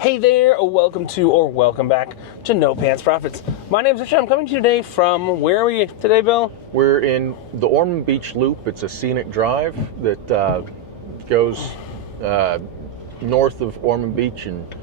Hey there, welcome back to No Pants Profits. My name's Richard. I'm coming to you today from, where are we today, Bill? We're in the Ormond Beach Loop. It's a scenic drive that goes north of Ormond Beach and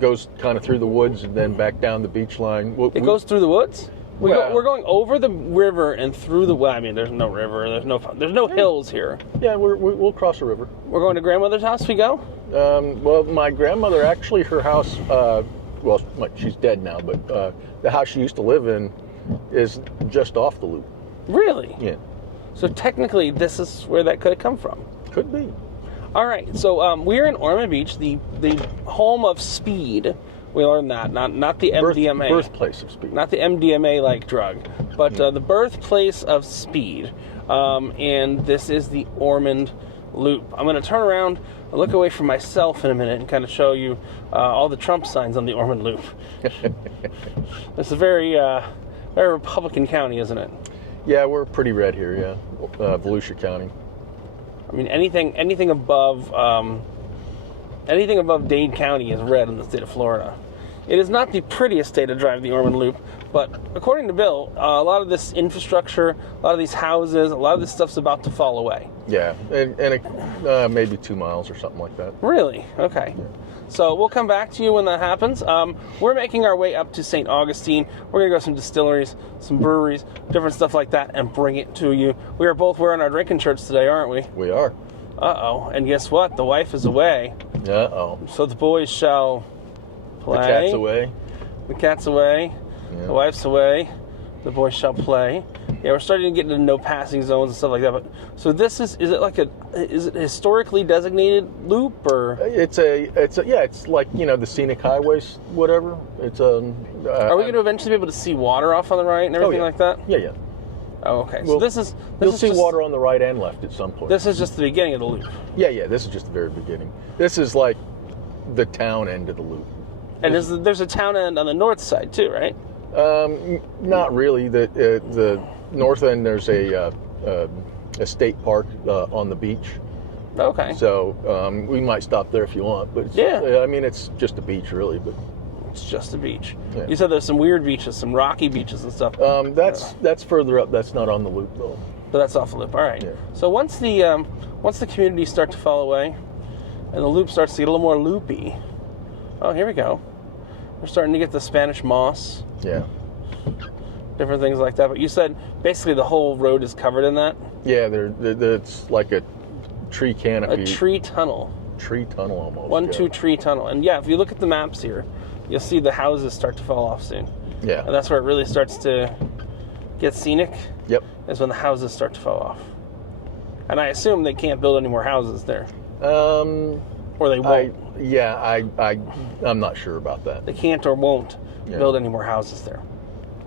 goes kind of through the woods and then back down the beach line. It goes through the woods? We're going over the river and through the, I mean, there's no river, there's no hills here. Yeah, we'll cross the river. We're going to grandmother's house, we go? Well, my grandmother, actually, her house, well, she's dead now, but the house she used to live in is just off the loop. Really? Yeah. So technically, this is where that could have come from. Could be. All right, so we're in Ormond Beach, the home of speed. We learned that, not the MDMA. Birthplace of speed. Not the MDMA-like drug, but the birthplace of speed. And this is the Ormond Loop. I'm going to turn around and look away from myself in a minute and kind of show you all the Trump signs on the Ormond Loop. It's a very Republican county, isn't it? Yeah, we're pretty red here, yeah. Volusia County. I mean, anything above Dade County is red in the state of Florida. It is not the prettiest state to drive the Ormond Loop, but according to Bill, a lot of this infrastructure, a lot of these houses, a lot of this stuff's about to fall away. Yeah, and maybe 2 miles or something like that. Really? Okay. Yeah. So we'll come back to you when that happens. We're making our way up to St. Augustine. We're going to go to some distilleries, some breweries, different stuff like that, and bring it to you. We are both wearing our drinking shirts today, aren't we? We are. Uh-oh. And guess what? The wife is away. Uh-oh. So the boys shall play. The cat's away. The cat's away. Yeah. The wife's away. The boys shall play. Yeah, we're starting to get into no passing zones and stuff like that. But so this is it historically designated loop or? It's like, you know, the scenic highways, whatever. It's Are we going to eventually be able to see water off on the right and everything like that? Yeah, yeah. Oh, okay. So you'll see water on the right and left at some point. This is just the beginning of the loop. Yeah. This is just the very beginning. This is like the town end of the loop. And there's a town end on the north side too, right? Not really. The north end, there's a state park on the beach. Okay. So we might stop there if you want, but I mean, it's just a beach, really. But it's just a beach. Yeah. You said there's some weird beaches, some rocky beaches and stuff. That's further up. That's not on the loop though. But that's off the loop. All right. Yeah. So once the communities start to fall away, and the loop starts to get a little more loopy. Oh, here we go. We're starting to get the Spanish moss. Yeah. Different things like that. But you said basically the whole road is covered in that? Yeah, it's like a tree canopy. A tree tunnel. Tree tunnel almost. 1-2 tree tunnel. And yeah, if you look at the maps here, you'll see the houses start to fall off soon. Yeah. And that's where it really starts to get scenic. Yep. Is when the houses start to fall off. And I assume they can't build any more houses there. Or they won't. I'm not sure about that. They can't or won't build any more houses there.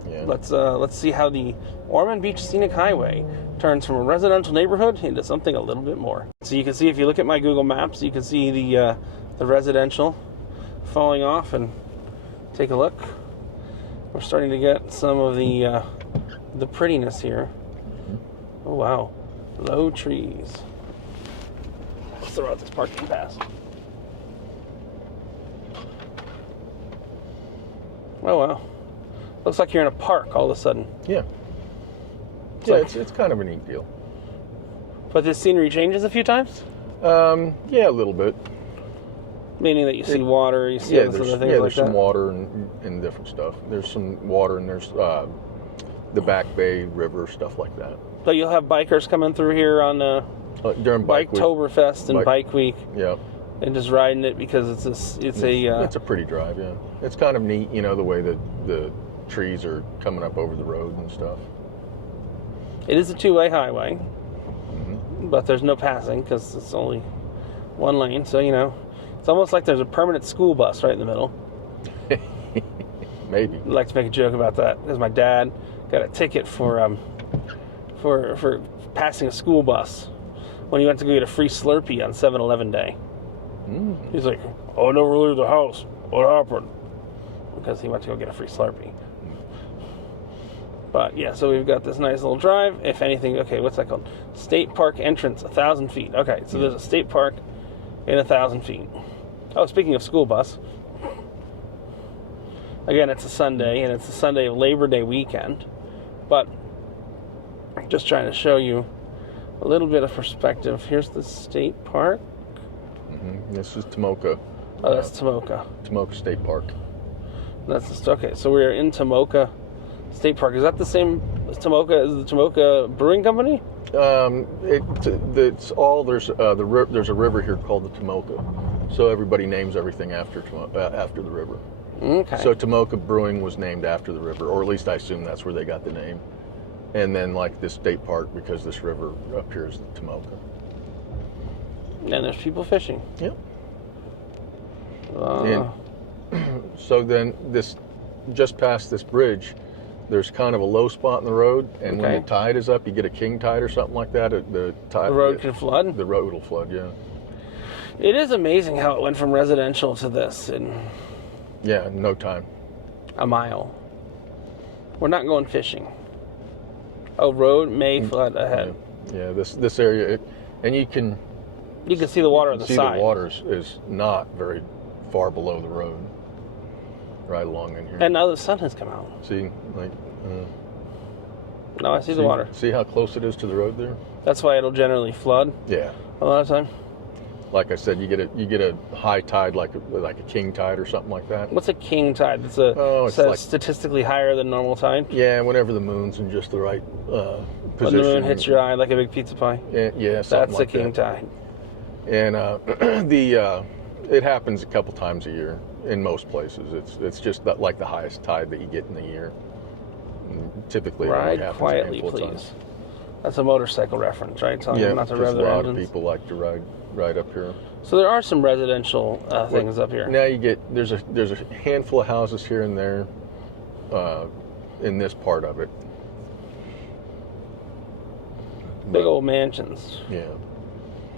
Yeah. Let's see how the Ormond Beach Scenic Highway turns from a residential neighborhood into something a little bit more. So you can see, if you look at my Google Maps, you can see the residential falling off, and take a look. We're starting to get some of the prettiness here. Oh wow, low trees. Let's throw out this parking pass. Oh wow. Looks like you're in a park all of a sudden. Yeah. It's kind of a neat deal. But the scenery changes a few times? Yeah, a little bit. Meaning that you see water, you see other things like that? Yeah, there's some water and different stuff. There's some water and there's the Back Bay River, stuff like that. So you'll have bikers coming through here on during Biketoberfest and Bike Week. Yeah. And just riding it because it's a pretty drive, yeah. It's kind of neat, you know, the way that the trees are coming up over the road and stuff. It is a two-way highway, but there's no passing because it's only one lane. So, you know, it's almost like there's a permanent school bus right in the middle. Maybe. I'd like to make a joke about that because my dad got a ticket for passing a school bus when he went to go get a free Slurpee on 7-Eleven day. He's like, "Oh, I never leave the house. What happened?" Because he went to go get a free Slurpee. But yeah, so we've got this nice little drive. If anything, okay, what's that called? State Park entrance, 1,000 feet. Okay, so there's a state park in 1,000 feet. Oh, speaking of school bus, again, it's a Sunday, and it's the Sunday of Labor Day weekend, but just trying to show you a little bit of perspective. Here's the state park. This is Tomoka. Oh, that's Tomoka. Tomoka State Park. Okay, so we're in Tomoka State Park. Is that the same as Tomoka as the Tomoka Brewing Company? It's all there's a river here called the Tomoka, so everybody names everything after the river. Okay. So Tomoka Brewing was named after the river, or at least I assume that's where they got the name. And then like this state park, because this river up here is the Tomoka. And there's people fishing. Yep. So then just past this bridge, there's kind of a low spot in the road, and when the tide is up, you get a king tide or something like that. The road can flood? The road will flood, yeah. It is amazing how it went from residential to this in... Yeah, no time. A mile. We're not going fishing. Oh, road may flood ahead. Yeah, this area, and you can see the water on the side. The water is not very far below the road, right along in here. And now the sun has come out. See, like. No, I see the water. See how close it is to the road there? That's why it'll generally flood. Yeah. A lot of time. Like I said, you get a high tide, like a king tide or something like that. What's a king tide? It's like statistically higher than normal tide. Yeah, whenever the moon's in just the right position. When the moon hits your eye like a big pizza pie. Yeah, that's a king tide. And it happens a couple times a year in most places. It's just like the highest tide that you get in the year. And typically, ride it happens quietly, a handful of please. times. That's a motorcycle reference, right? Telling them not to rev a their lot engines. of people like to ride up here. So there are some residential things up here. Now you get there's a handful of houses here and there in this part of it. Big old mansions. Yeah.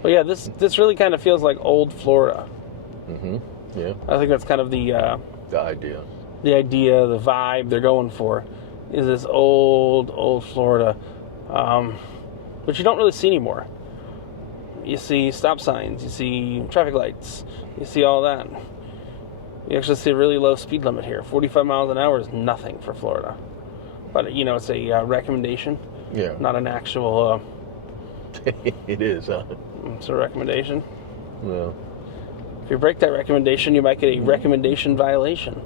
But yeah, this really kind of feels like old Florida. Mm-hmm. Yeah. I think that's kind of the idea. The idea, the vibe they're going for, is this old Florida, which you don't really see anymore. You see stop signs, you see traffic lights, you see all that. You actually see a really low speed limit here. 45 miles an hour is nothing for Florida. But, it's a recommendation. Yeah. Not an actual... It is, huh? It's a recommendation. Yeah. If you break that recommendation, you might get a recommendation violation.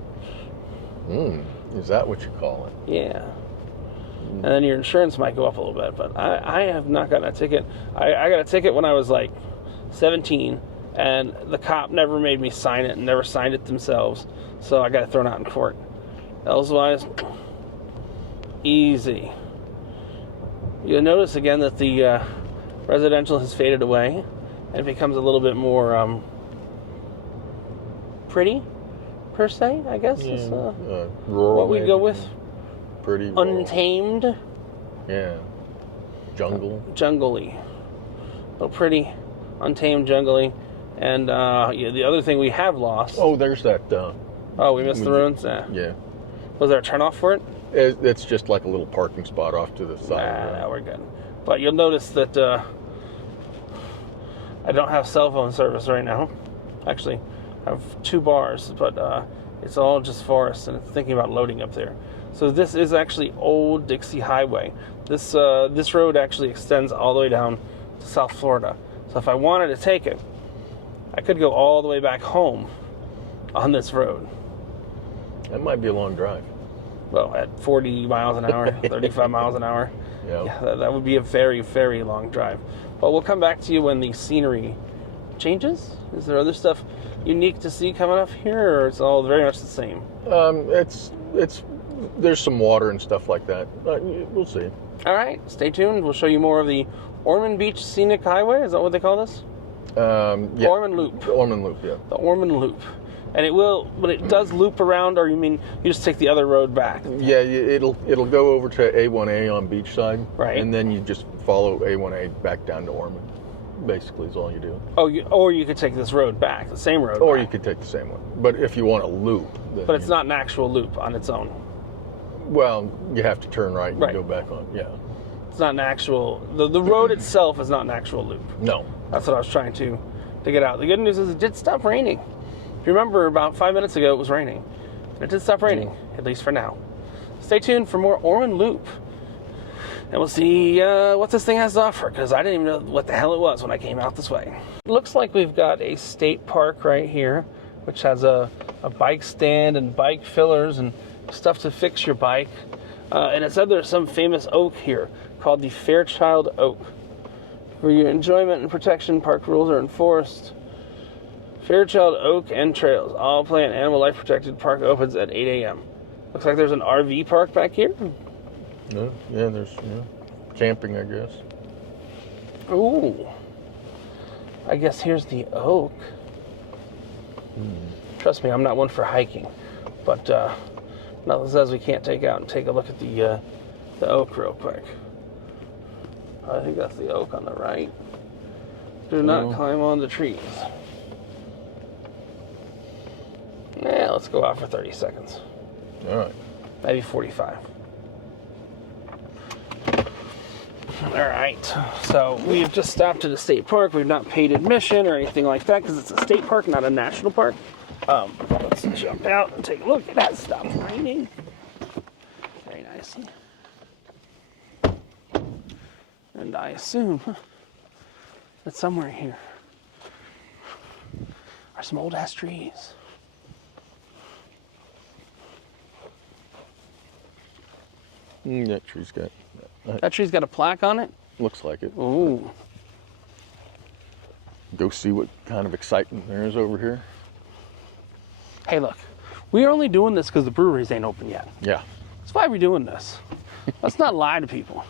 Is that what you call it? Yeah. And then your insurance might go up a little bit. But I have not gotten a ticket. I got a ticket when I was like 17, and the cop never made me sign it and never signed it themselves. So I got it thrown out in court. Elsewise, easy. You'll notice again that the residential has faded away, and it becomes a little bit more pretty, per se, I guess. Yeah. Is rural. What we go with. Pretty rural. Untamed. Yeah. Jungle. Jungly. Oh, pretty, untamed, jungly. And the other thing we have lost. Oh, there's that. We missed the ruins? Yeah. Was there a turnoff for it? It's just like a little parking spot off to the side. Nah, we're good. But you'll notice that I don't have cell phone service right now. Actually, I have 2 bars, but it's all just forest, and it's thinking about loading up there. So this is actually Old Dixie Highway. This road actually extends all the way down to South Florida. So if I wanted to take it, I could go all the way back home on this road. That might be a long drive. Well, at 40 miles an hour, 35 miles an hour. Yeah, that would be a very, very long drive. But we'll come back to you when the scenery changes. Is there other stuff unique to see coming up here, or it's all very much the same? There's some water and stuff like that. We'll see. All right, stay tuned. We'll show you more of the Ormond Beach Scenic Highway. Is that what they call this? Yeah. Ormond Loop. The Ormond Loop, yeah. The Ormond Loop. And when it does loop around, or you mean you just take the other road back? Yeah, it'll go over to A1A on Beachside. Right. And then you just follow A1A back down to Ormond. Basically is all you do. Or you could take this road back, the same road Or back. you could take the same one. But if you want a loop. But it's not an actual loop on its own. Well, you have to turn right and go back on. Yeah. It's not an actual... The road itself is not an actual loop. No. That's what I was trying to get out. The good news is it did stop raining. If you remember, about 5 minutes ago, it was raining. It did stop raining, at least for now. Stay tuned for more Ormond Loop. And we'll see what this thing has to offer, because I didn't even know what the hell it was when I came out this way. Looks like we've got a state park right here, which has a bike stand and bike fillers and stuff to fix your bike. And it said there's some famous oak here called the Fairchild Oak. For your enjoyment and protection, park rules are enforced. Fairchild Oak and Trails. All plant and animal life protected. Park opens at 8 a.m. Looks like there's an RV park back here. Yeah, there's camping, I guess. Ooh. I guess here's the oak. Trust me, I'm not one for hiking. But nothing says we can't take out and take a look at the oak real quick. I think that's the oak on the right. Do not climb on the trees. Yeah, let's go out for 30 seconds. All right. Maybe 45. All right. So we've just stopped at a state park. We've not paid admission or anything like that because it's a state park, not a national park. Let's jump out and take a look. It has stopped raining. Very nicely. And I assume that somewhere here are some old ass trees. That tree's got... That tree's got a plaque on it? Looks like it. Ooh. Go see what kind of excitement there is over here. Hey, look. We are only doing this because the breweries ain't open yet. Yeah. That's why we're doing this. Let's not lie to people.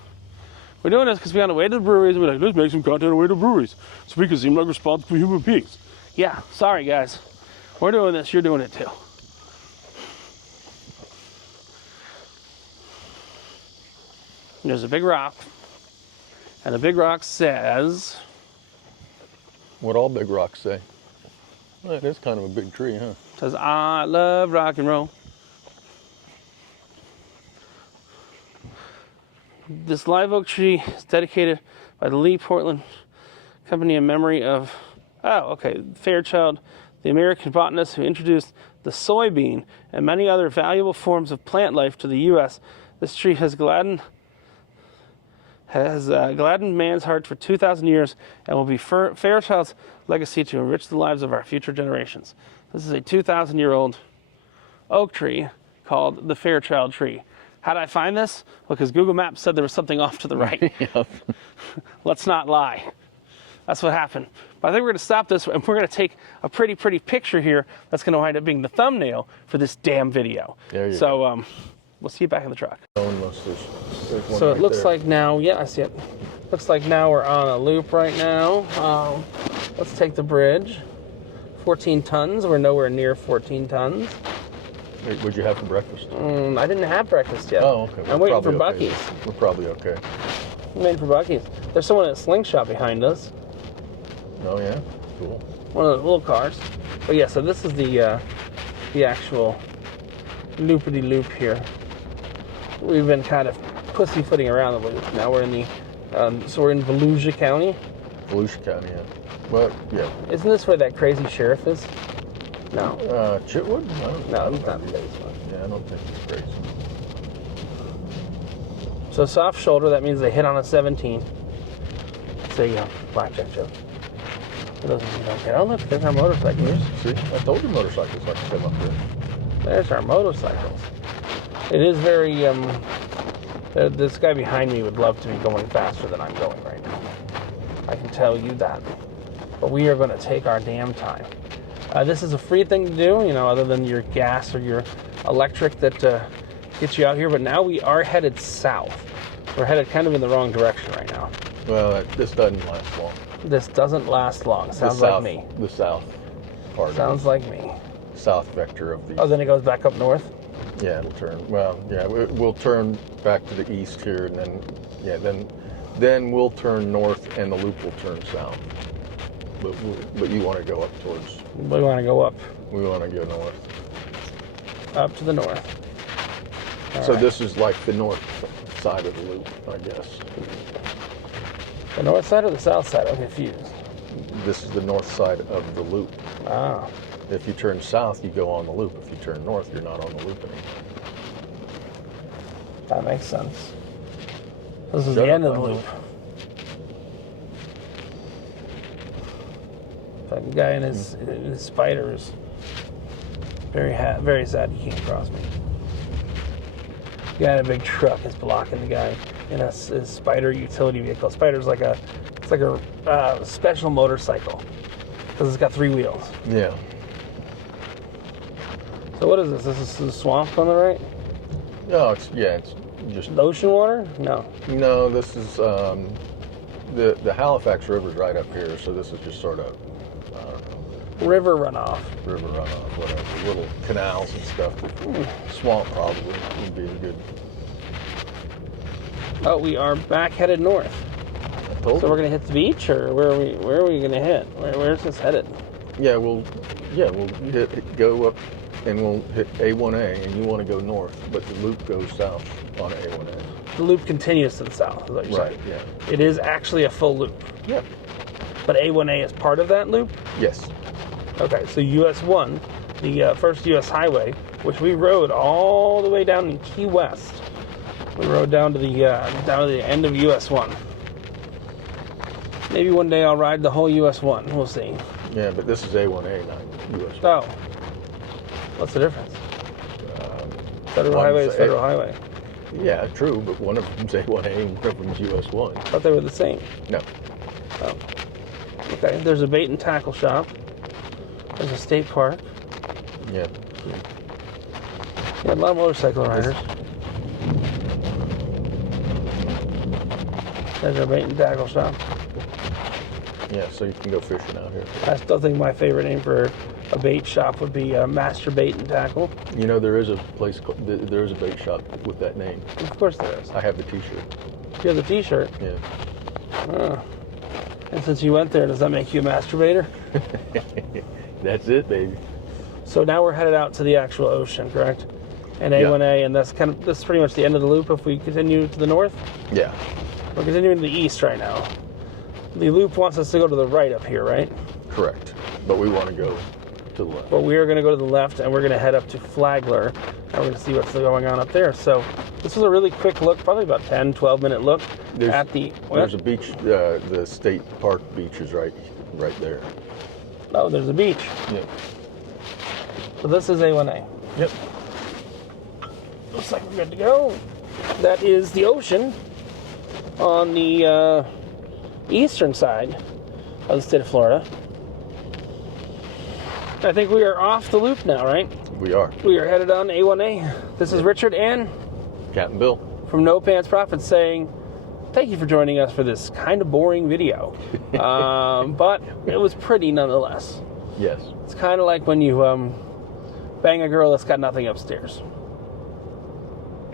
We're doing this because we're on the way to the breweries. We're like, let's make some content on the way to the breweries so we can seem like responsible human beings. Yeah, sorry, guys. We're doing this. You're doing it, too. There's a big rock, and the big rock says... What all big rocks say. Well, it is kind of a big tree, huh? It says, I love rock and roll. This live oak tree is dedicated by the Lee Portland Company in memory of... Fairchild, the American botanist who introduced the soybean and many other valuable forms of plant life to the U.S. This tree has gladdened man's heart for 2,000 years and will be Fairchild's legacy to enrich the lives of our future generations. This is a 2,000-year-old oak tree called the Fairchild tree. How did I find this? Well, because Google Maps said there was something off to the right. Yep. Let's not lie. That's what happened. But I think we're going to stop this, and we're going to take a pretty picture here that's going to wind up being the thumbnail for this damn video. There you go. We'll see you back in the truck. There's one So right it looks there. like now, yeah, I see it. Looks like now we're on a loop right now. Let's take the bridge. 14 tons. We're nowhere near 14 tons. Wait, what'd you have for breakfast? I didn't have breakfast yet. Oh, okay. I'm waiting for Okay. Buc-ee's. We're probably okay. I'm waiting for Buc-ee's. There's someone at a slingshot behind us. Oh, yeah? Cool. One of those little cars. But yeah, so this is the actual loopity-loop here. We've been kind of pussyfooting around the loop. Now we're in the, so we're in Volusia County. Volusia County, yeah. Well, yeah. Isn't this where that crazy sheriff is? No. Chitwood? No, it's not the crazy one. Yeah, I don't think it's crazy. So soft shoulder, that means they hit on a 17. There you go, blackjack joke. For those of you who don't get, oh look, there's our motorcycles. See, I told you motorcycles like to come up there. There's our motorcycles. It is very, this guy behind me would love to be going faster than I'm going right now. I can tell you that. But we are going to take our damn time. This is a free thing to do, other than your gas or your electric that gets you out here. But now we are headed south. We're headed kind of in the wrong direction right now. Well, this doesn't last long. This doesn't last long. Sounds like me. The south part. Sounds like me. South vector of the. Oh, then it goes back up north? Yeah, it'll turn. Well, yeah, we'll turn back to the east here, and then we'll turn north, and the loop will turn south. But you want to go up towards. We want to go up. We want to go north. Up to the north. So this is like the north side of the loop, I guess. The north side or the south side? I'm confused. This is the north side of the loop. Ah. If you turn south, you go on the loop. If you turn north, you're not on the loop anymore. That makes sense. This is the end of the loop. That guy in his spider is very sad he can't cross me. The guy in a big truck is blocking the guy in his spider utility vehicle. Spider's like a special motorcycle because it's got 3 wheels. Yeah. So what is this? This is the swamp on the right? No, it's just Ocean water? No. No, this is the Halifax River's right up here, so this is just sort of River runoff. river runoff, whatever, little canals and stuff. Swamp probably would be good. Oh, we are back headed north. So we're gonna hit the beach, or where are we gonna hit? Where's this headed? Yeah, we'll go up and we'll hit A1A, and you want to go north, but the loop goes south on A1A. The loop continues to the south, is what you're saying. Yeah. It is actually a full loop. Yep. But A1A is part of that loop? Yes. Okay, so US 1, the first US highway, which we rode all the way down in Key West. We rode down to the end of US 1. Maybe one day I'll ride the whole US 1. We'll see. Yeah, but this is A1A, not US 1. Oh. What's the difference? Federal highway is federal highway. Yeah, true, but one of them's A1A and one of them's US 1. I thought they were the same. No. Oh. Okay, there's a bait and tackle shop. There's a state park. Yeah. Yeah, a lot of motorcycle riders. There's our bait and tackle shop. Yeah, so you can go fishing out here. I still think my favorite name for a bait shop would be Master Bait and Tackle. You know, there is a place, there is a bait shop with that name. Of course there is. I have the T-shirt. You have the T-shirt? Yeah. And since you went there, does that make you a masturbator? That's it, baby. So now we're headed out to the actual ocean, correct? And A1A, and that's pretty much the end of the loop if we continue to the north? Yeah. We're continuing to the east right now. The loop wants us to go to the right up here, right? Correct. But we want to go to the left. But we are going to go to the left, and we're going to head up to Flagler, and we're going to see what's going on up there. So this was a really quick look, probably about 10, 12-minute look at the... There's a beach, the state park beach is right there. Oh, there's a beach. Yeah. So this is A1A. Yep. Looks like we're good to go. That is the ocean on the eastern side of the state of Florida. I think we are off the loop now, right? We are. We are headed on A1A. This is Richard and Captain Bill from No Pants Profits saying, thank you for joining us for this kind of boring video. But it was pretty nonetheless. Yes. It's kind of like when you bang a girl that's got nothing upstairs.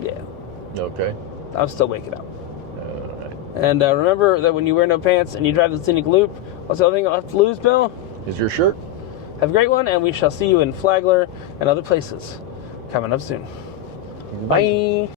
Yeah. Okay. I'm still waking up. All right. And remember that when you wear no pants and you drive the scenic loop, what's the other thing I'll have to lose, Bill? Is your shirt? Have a great one, and we shall see you in Flagler and other places coming up soon. Bye.